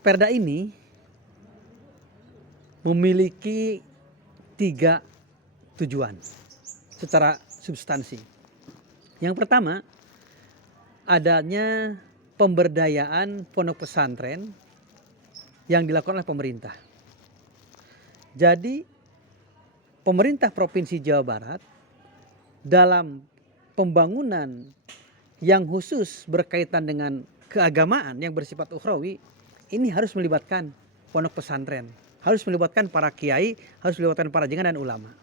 Perda ini memiliki 3 tujuan secara substansi. Yang pertama, adanya pemberdayaan pondok pesantren yang dilakukan oleh pemerintah. Jadi pemerintah Provinsi Jawa Barat dalam pembangunan yang khusus berkaitan dengan keagamaan yang bersifat ukhrawi ini harus melibatkan pondok pesantren, harus melibatkan para kiai, harus melibatkan para jengan dan ulama.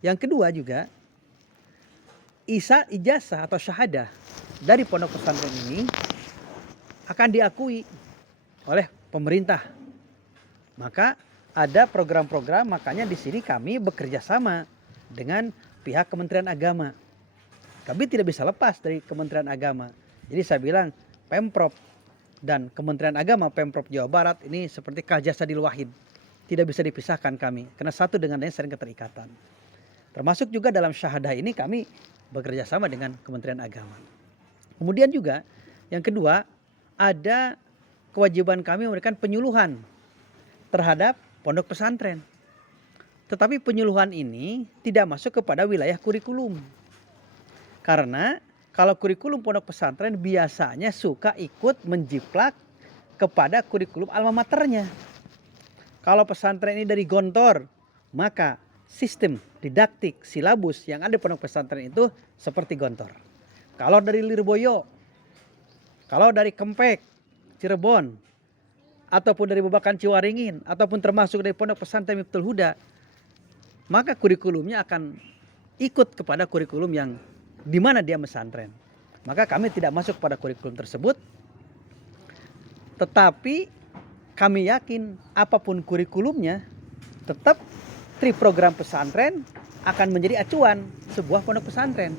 Yang kedua juga, ijazah atau syahadah dari pondok pesantren ini akan diakui oleh pemerintah. Maka ada program-program, makanya di sini kami bekerja sama dengan pihak Kementerian Agama. Kami tidak bisa lepas dari Kementerian Agama. Jadi saya bilang Pemprov dan Kementerian Agama, Pemprov Jawa Barat ini seperti kal jasadil wahid. Tidak bisa dipisahkan kami, karena satu dengan lain sering keterikatan. Termasuk juga dalam syahadah ini kami bekerja sama dengan Kementerian Agama. Kemudian juga yang kedua, ada kewajiban kami memberikan penyuluhan terhadap pondok pesantren. Tetapi penyuluhan ini tidak masuk kepada wilayah kurikulum. Karena kalau kurikulum pondok pesantren biasanya suka ikut menjiplak kepada kurikulum alma maternya. Kalau pesantren ini dari Gontor, maka sistem didaktik silabus yang ada di pondok pesantren itu seperti Gontor. Kalau dari Lirboyo, kalau dari Kempek, Cirebon, ataupun dari Babakan Ciwaringin, ataupun termasuk dari pondok pesantren Miftul Huda, maka kurikulumnya akan ikut kepada kurikulum yang di mana dia pesantren. Maka kami tidak masuk pada kurikulum tersebut. Tetapi kami yakin apapun kurikulumnya, tetap program pesantren akan menjadi acuan sebuah pondok pesantren.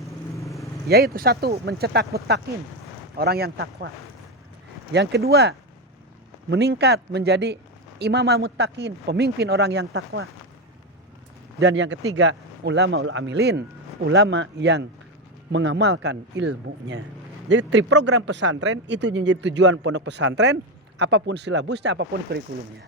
Yaitu satu, mencetak muttaqin, orang yang takwa. Yang kedua, meningkat menjadi imamah muttaqin, pemimpin orang yang takwa. Dan yang ketiga, ulama ul amilin, ulama yang mengamalkan ilmunya. Jadi program pesantren itu menjadi tujuan pondok pesantren, apapun silabusnya, apapun kurikulumnya.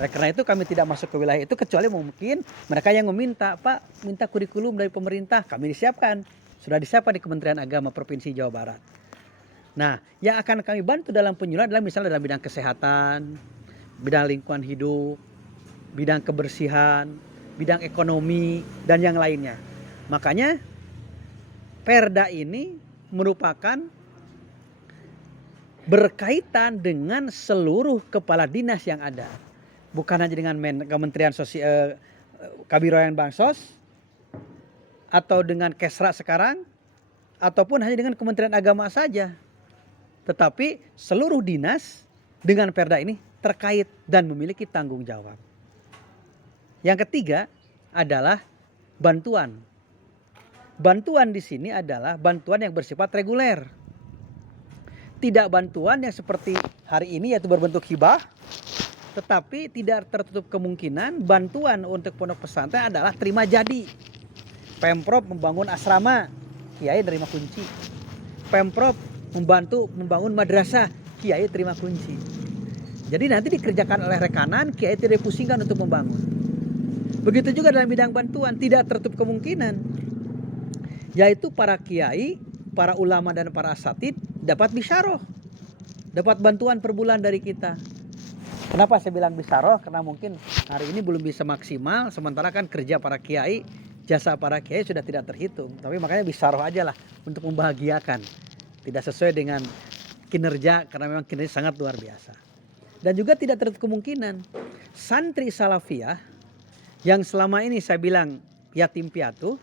Karena itu kami tidak masuk ke wilayah itu, kecuali mungkin mereka yang meminta, Pak, minta kurikulum dari pemerintah, kami disiapkan. Sudah disiapkan di Kementerian Agama Provinsi Jawa Barat. Nah, yang akan kami bantu dalam penyuluhan adalah misalnya dalam bidang kesehatan, bidang lingkungan hidup, bidang kebersihan, bidang ekonomi, dan yang lainnya. Makanya Perda ini merupakan berkaitan dengan seluruh kepala dinas yang ada. Bukan hanya dengan Kementerian Sosial, Kabiroyan Bansos, atau dengan Kesra sekarang, ataupun hanya dengan Kementerian Agama saja. Tetapi seluruh dinas dengan Perda ini terkait dan memiliki tanggung jawab. Yang ketiga adalah bantuan. Bantuan di sini adalah bantuan yang bersifat reguler. Tidak bantuan yang seperti hari ini yaitu berbentuk hibah, tetapi tidak tertutup kemungkinan bantuan untuk pondok pesantren adalah terima jadi. Pemprov membangun asrama, kiai terima kunci. Pemprov membantu membangun madrasah, kiai terima kunci. Jadi nanti dikerjakan oleh rekanan, kiai tidak pusingkan untuk membangun. Begitu juga dalam bidang bantuan, tidak tertutup kemungkinan yaitu para kiai, para ulama dan para asatid dapat bisyarah, dapat bantuan per bulan dari kita. Kenapa saya bilang bisyarah? Karena mungkin hari ini belum bisa maksimal, sementara kan kerja para kiai, jasa para kiai sudah tidak terhitung. Tapi makanya bisyarah aja lah untuk membahagiakan. Tidak sesuai dengan kinerja, karena memang kinerja sangat luar biasa. Dan juga tidak tertutup kemungkinan santri salafiyah yang selama ini saya bilang yatim piatu,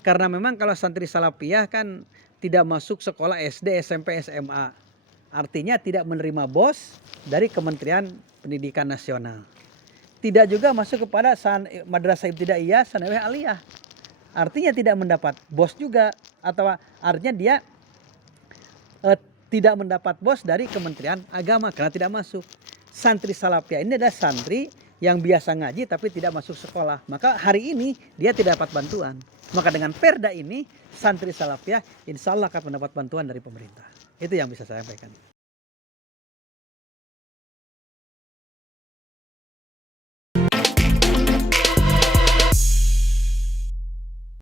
karena memang kalau santri salafiyah kan tidak masuk sekolah SD, SMP, SMA. Artinya tidak menerima BOS dari Kementerian Pendidikan Nasional. Tidak juga masuk kepada Madrasah Ibtidaiyah, Sanawiyah Aliyah. Artinya tidak mendapat BOS juga. Atau artinya dia tidak mendapat BOS dari Kementerian Agama karena tidak masuk. Santri salafiyah ini adalah santri yang biasa ngaji tapi tidak masuk sekolah. Maka hari ini dia tidak dapat bantuan. Maka dengan Perda ini santri salafiyah insya Allah akan mendapat bantuan dari pemerintah. Itu yang bisa saya sampaikan.